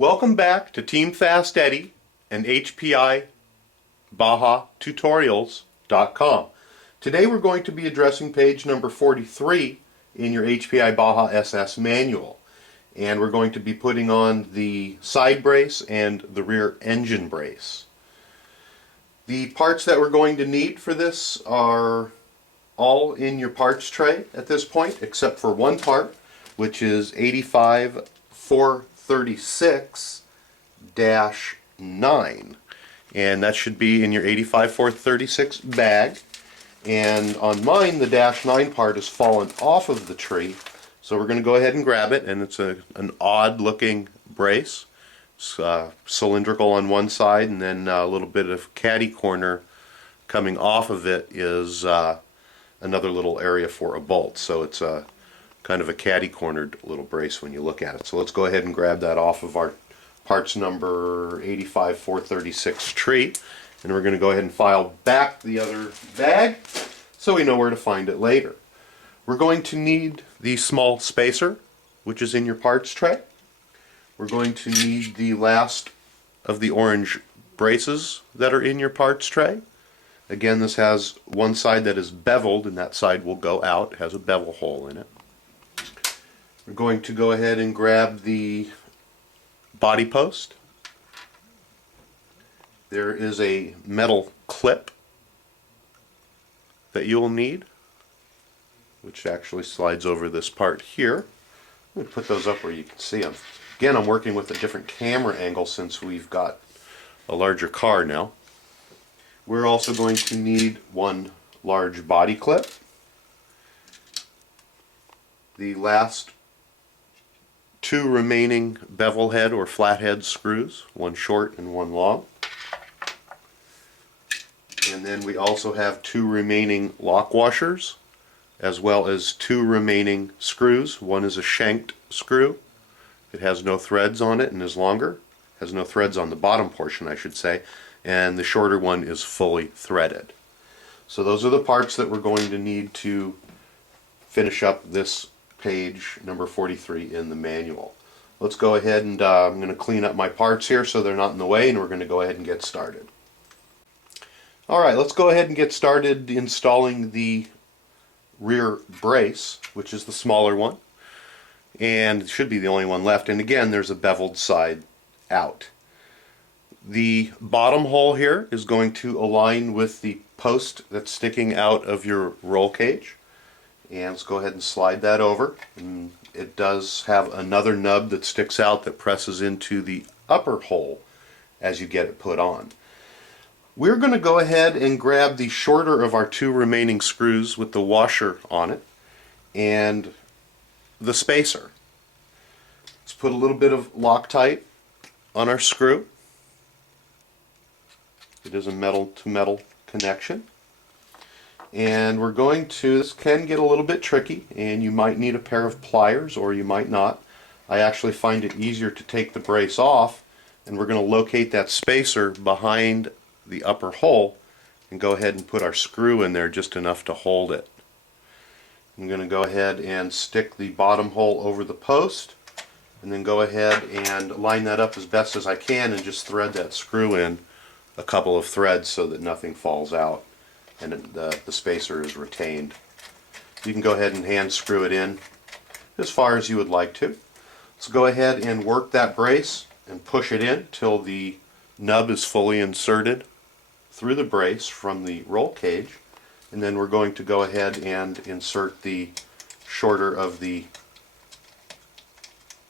Welcome back to Team Fast Eddy and HPI Baja Tutorials.com. Today we're going to be addressing page number 43 in your HPI Baja SS manual. And we're going to be putting on the side brace and the rear engine brace. The parts that we're going to need for this are all in your parts tray at this point, except for one part, which is 85436-9, and that should be in your 85436 bag. And on mine, the -9 part has fallen off of the tree, so we're going to go ahead and grab it. And it's an odd looking brace. It's cylindrical on one side, and then a little bit of caddy corner coming off of it is another little area for a bolt. So it's a kind of a caddy cornered little brace when you look at it. So let's go ahead and grab that off of our parts number 85436 tree, and we're going to go ahead and file back the other bag so we know where to find it later. We're going to need the small spacer, which is in your parts tray. We're going to need the last of the orange braces that are in your parts tray. Again, this has one side that is beveled, and that side will go out. It has a bevel hole in it. We're going to go ahead and grab the body post. There is a metal clip that you will need, which actually slides over this part here. I'm going to put those up where you can see them. Again, I'm working with a different camera angle since we've got a larger car now. We're also going to need one large body clip. The last two remaining bevel head or flathead screws, one short and one long. And then we also have two remaining lock washers, as well as two remaining screws. One is a shanked screw. It has no threads on it and is longer. Has no threads on the bottom portion, I should say. And the shorter one is fully threaded. So those are the parts that we're going to need to finish up this page number 43 in the manual. Let's go ahead and I'm going to clean up my parts here so they're not in the way, and we're going to go ahead and get started. Alright, let's go ahead and get started installing the rear brace, which is the smaller one, and it should be the only one left. And again, there's a beveled side out. The bottom hole here is going to align with the post that's sticking out of your roll cage. And let's go ahead and slide that over. And it does have another nub that sticks out that presses into the upper hole as you get it put on. We're going to go ahead and grab the shorter of our two remaining screws with the washer on it and the spacer. Let's put a little bit of Loctite on our screw. It is a metal to metal connection. And we're going to, this can get a little bit tricky, and you might need a pair of pliers or you might not. I actually find it easier to take the brace off, and we're going to locate that spacer behind the upper hole and go ahead and put our screw in there just enough to hold it. I'm going to go ahead and stick the bottom hole over the post, and then go ahead and line that up as best as I can and just thread that screw in a couple of threads so that nothing falls out and the spacer is retained. You can go ahead and hand screw it in as far as you would like to. Let's go ahead and work that brace and push it in till the nub is fully inserted through the brace from the roll cage, and then we're going to go ahead and insert the shorter of the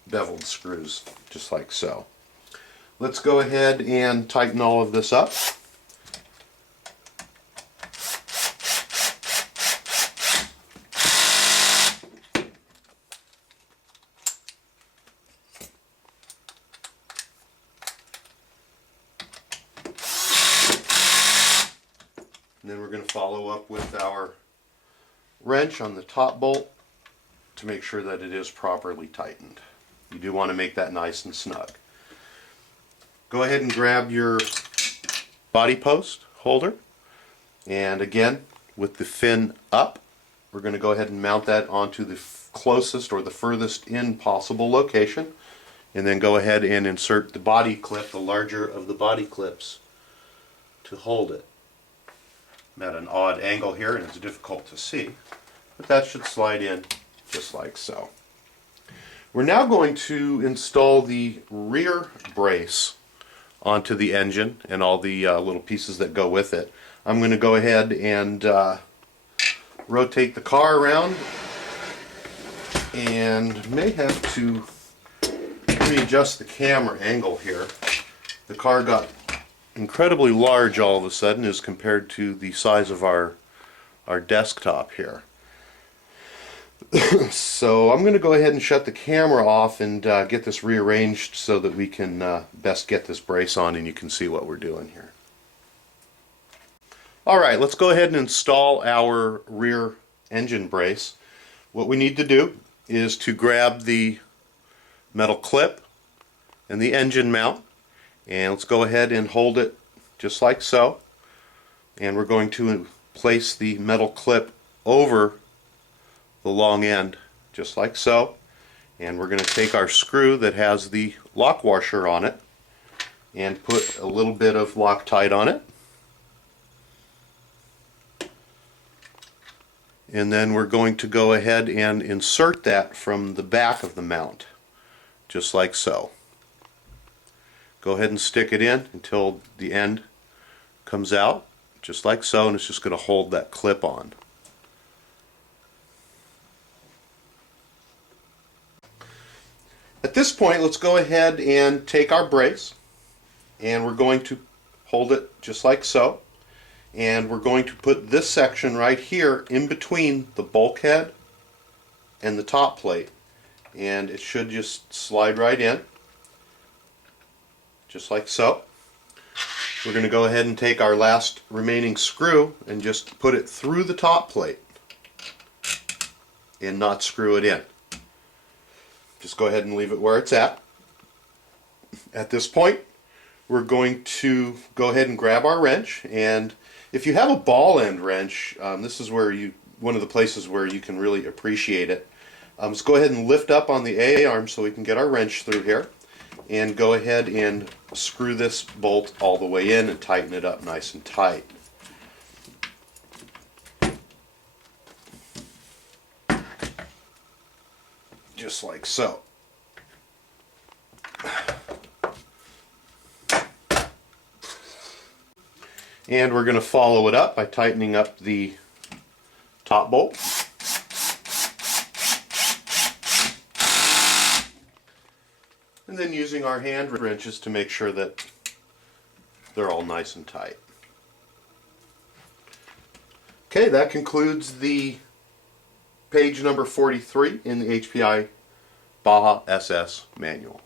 beveled screws just like so. Let's go ahead and tighten all of this up. And then we're going to follow up with our wrench on the top bolt to make sure that it is properly tightened. You do want to make that nice and snug. Go ahead and grab your body post holder, and again with the fin up, we're going to go ahead and mount that onto the closest or the furthest in possible location. and then go ahead and insert the body clip, the larger of the body clips, to hold it. I'm at an odd angle here and it's difficult to see, but that should slide in just like so. We're now going to install the rear brace onto the engine and all the little pieces that go with it. I'm going to go ahead and rotate the car around, and may have to readjust the camera angle here. The car got incredibly large all of a sudden as compared to the size of our desktop here. So I'm going to go ahead and shut the camera off and get this rearranged so that we can best get this brace on and you can see what we're doing here. Alright, let's go ahead and install our rear engine brace. What we need to do is to grab the metal clip and the engine mount, and let's go ahead and hold it just like so, and we're going to place the metal clip over the long end just like so, and we're going to take our screw that has the lock washer on it and put a little bit of Loctite on it, and then we're going to go ahead and insert that from the back of the mount just like so. Go ahead and stick it in until the end comes out just like so, and it's just going to hold that clip on. At this point, let's go ahead and take our brace, and we're going to hold it just like so, and we're going to put this section right here in between the bulkhead and the top plate, and it should just slide right in just like so. We're going to go ahead and take our last remaining screw and just put it through the top plate and not screw it in. Just go ahead and leave it where it's at. At this point, we're going to go ahead and grab our wrench, and if you have a ball end wrench, this is where one of the places where you can really appreciate it. Let's go ahead and lift up on the A arm so we can get our wrench through here, and go ahead and screw this bolt all the way in and tighten it up nice and tight. Just like so. And we're going to follow it up by tightening up the top bolt. And then using our hand wrenches to make sure that they're all nice and tight. Okay, that concludes the page number 43 in the HPI Baja SS manual.